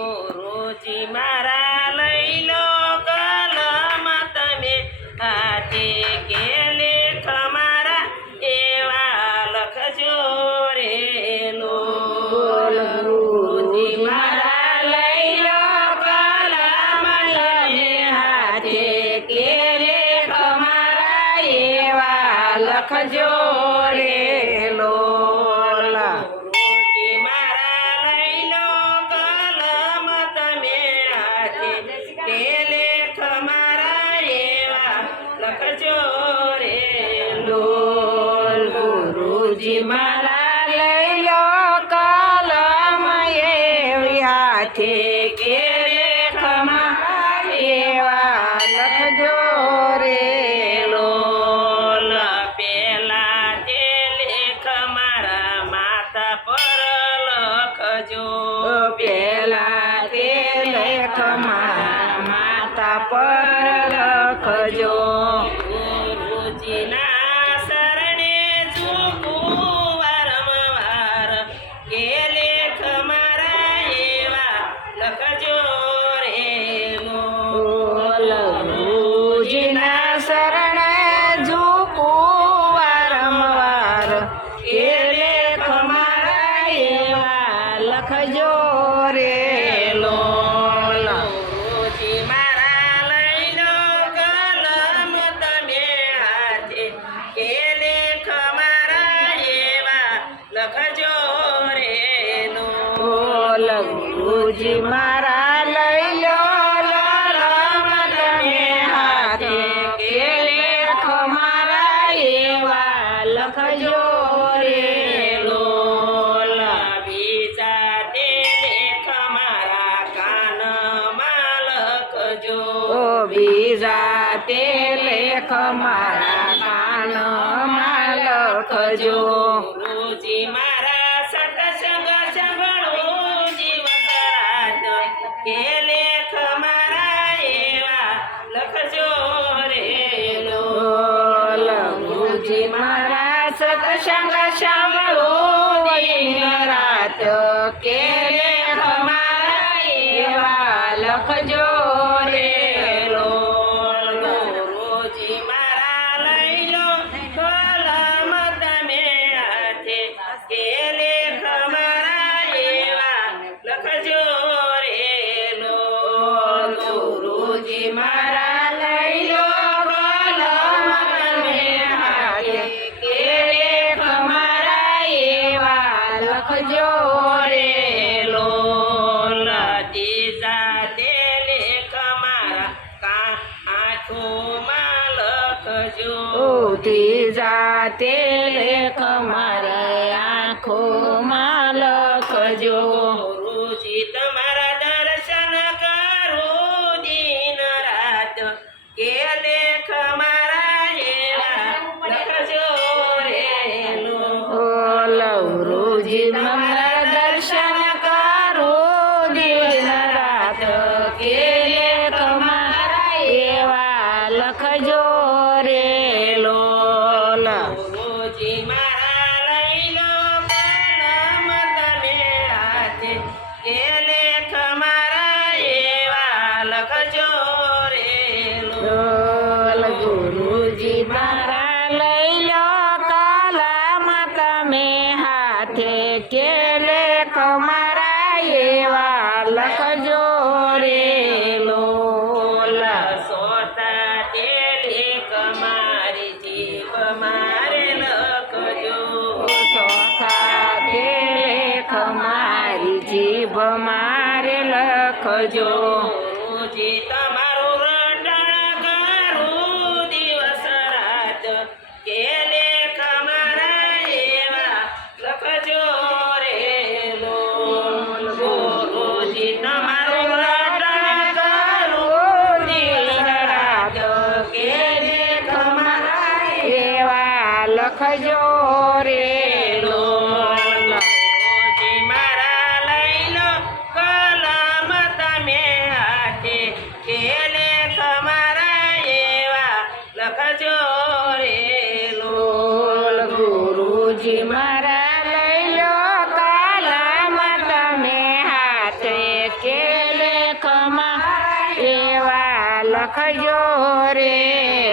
ગુરુજી મારા લઈ લો કલમ તમે હાથે કે લેખ મારા એવા લખજો રે લોલ ગુરુજી મારા લઈ લો કલમ તમે હાથે કે લેખ મારા એવા લખજો રે લોલ ગુરુજી મારા લઈ લો કલમ તમે હાથે કે લેખ મારા એવા લખજો રે લોલ ગુરુજી મારા લઈ લો કલમ એવી હાથે કે લેખ મારા એવા લખજો રે લોલ પેલા તે લેખ મારા માતા પર લખજો પેલા તે લેખ મારા માતા પર લખજો ગુરુજીના શરણે ઝૂકું વારંવાર કે લેખ મારા એવા લખજો રે લોલ ગુરુજીના શરણે ઝૂકું વારંવાર કે લેખ મારા એવા લખજો રે લોલ ગુરુજી મારા લઈ લો કલમ તમે હાથે કે લેખ મારા એવા લખજો રે લોલ ગુરુજી મારા લઈ લો કલમ તમે હાથે કે લેખ મારા એવા લખજો રે લોલ બીજા તે લેખ મારા કાનમાં લખજો બીજા તે લેખ મારા કાનમાં લખજો ગુરુજી મારા સત્સંગ સાંભળો દિવસ રાત કે લેખ મારા એવા લખજો રે લોલ ગુરુજી મારા સત્સંગ સાંભળો દિન રાત કે લેખ મારા એવા લખજો રે લોલ ગુરુજી મારા લઈ લો કલમ તમે હાથે કે લેખ મારા એવા લખજો રે લોલ ગુરુજી મારા લઈ લો કલમ તમે હાથે કે લેખ મારા એવા લખજો રે લોલ ત્રીજા તે લેખ મારા આંખોમાં લખજો ત્રીજા તે લેખ મારા આંખોમાં લખજો ગુરુજી તમારા દર્શન કરું દિન રાત કે લેખ મારા એવા લખજો રે લોલ ગુરુજી તમારા દર્શન કરું દિન રાત કે લેખ મારા એવા લખજો રે લોલ ગુરુજી મારા લઈ લો કલમ તમે હાથે કે લેખ મારા એવા લખજો રે લોલ ગુરુજી મારા લઈ લો કલમ તમે હાથે કે લેખ મારા એવા લખજો રે લોલ સોતા તે લેખ મારી જીભ મારે લખજો સોતા તે લેખ મારી જીભ મારે લખજો ગુરુજી તમારું રટણ કરું દિવસ રાત કે લેખ મારા એવા લખજો રે લોલ ગુરુજી તમારું રટણ કરું દિવસ રાત કે લેખ મારા એવા લખજો રે લોલ ગુરુજી મારા લઈ લો કલમ તમે હાથે કે લેખ મારા એવા લખજો રે લોલ ગુરુજી મારા લઈ લો કલમ તમે હાથે કે લખજો રે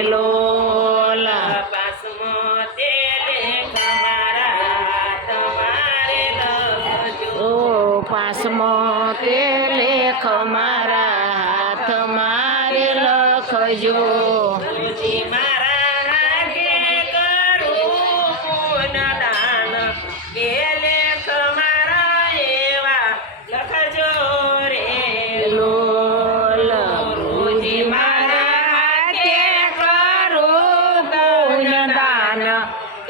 લોલ પાસમો તે લેખ મારા તમારે લખજો ઓ પાસમો તે લેખ મારા હાથ મારે લખજો ગુરુજી મારા હાથે કરું પુનદાન એ લેખ મારા એવા લખજો રે લોલ ગુરુજી મારા હાથે કરું પુણ્યદાન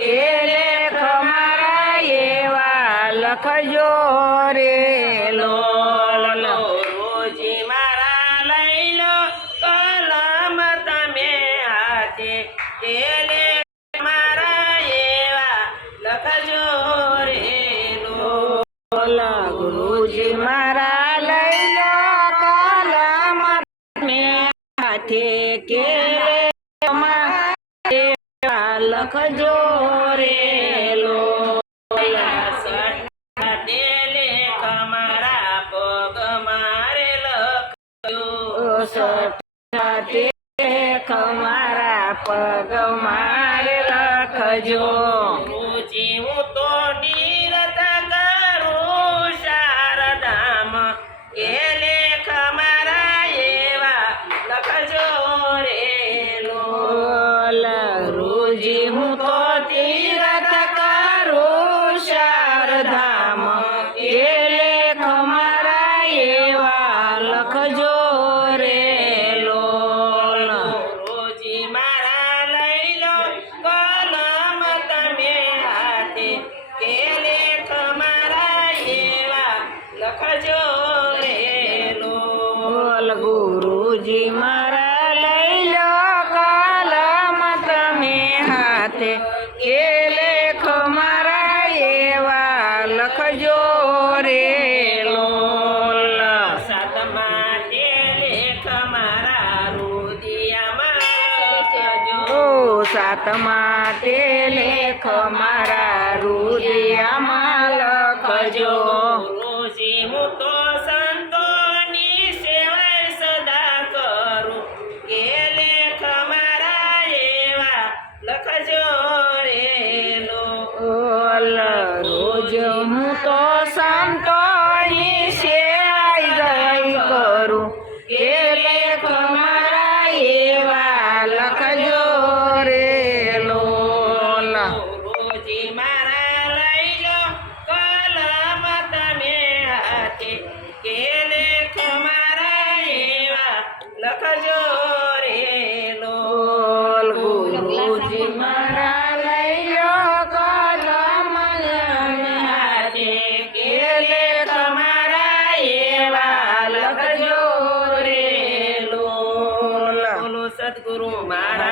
એ લેખ મારા એવા લખજો રે લોલ રોજી મારા લઈ લો કલમ તમે હાથે તે લેખ મારા એવા લખજો રે લોલ ગુરુજી મારા લઈ લો કલમ મેં હાથે કે લખજો રે લોલ તે લેખ મારા પગ મારે લખજો તે મારા પગ મારે લખજો ગુરુજી હું તો નિરત કરું શારદામ એ લેખ મારા એવા લખજો રે લોલ રોજી હું તો તીરથ કરું શારધામ એ લેખ મારા એવા લખજો રે લોલ રોજી મારા લઈ લો કલમ તમે હાથે કે લેખ મારા એવા લખજો રે બોલ ગુરુજી મારા લઈ લો કલમ તમે હાથે એ લેખ મારા એવા લખજો રે લોલ સાતમા તે લેખ મારા રુદિયામાં લખજો ઓ સાતમા તે લેખ મારા રુદિયામાં લખજો ગુરુજી હું તો સંતોની સેવા સદા કરું કે લેખ મારા એવા લખજો રે ઓલ રોજ હું તો સંતોની સેવાય ગઈ કરું કે લેખ મારા એવા લખજો રે લોલ રોજી મારા લઈ લો કલમ તમે હાથે કે લેખ મારા એવા લખજો રે બોલ ગુરુજી મારા લઈ લો કલમ હાથે કે લેખ મારા એવા લખજો રે લોલ બોલો સદગુરુ મારા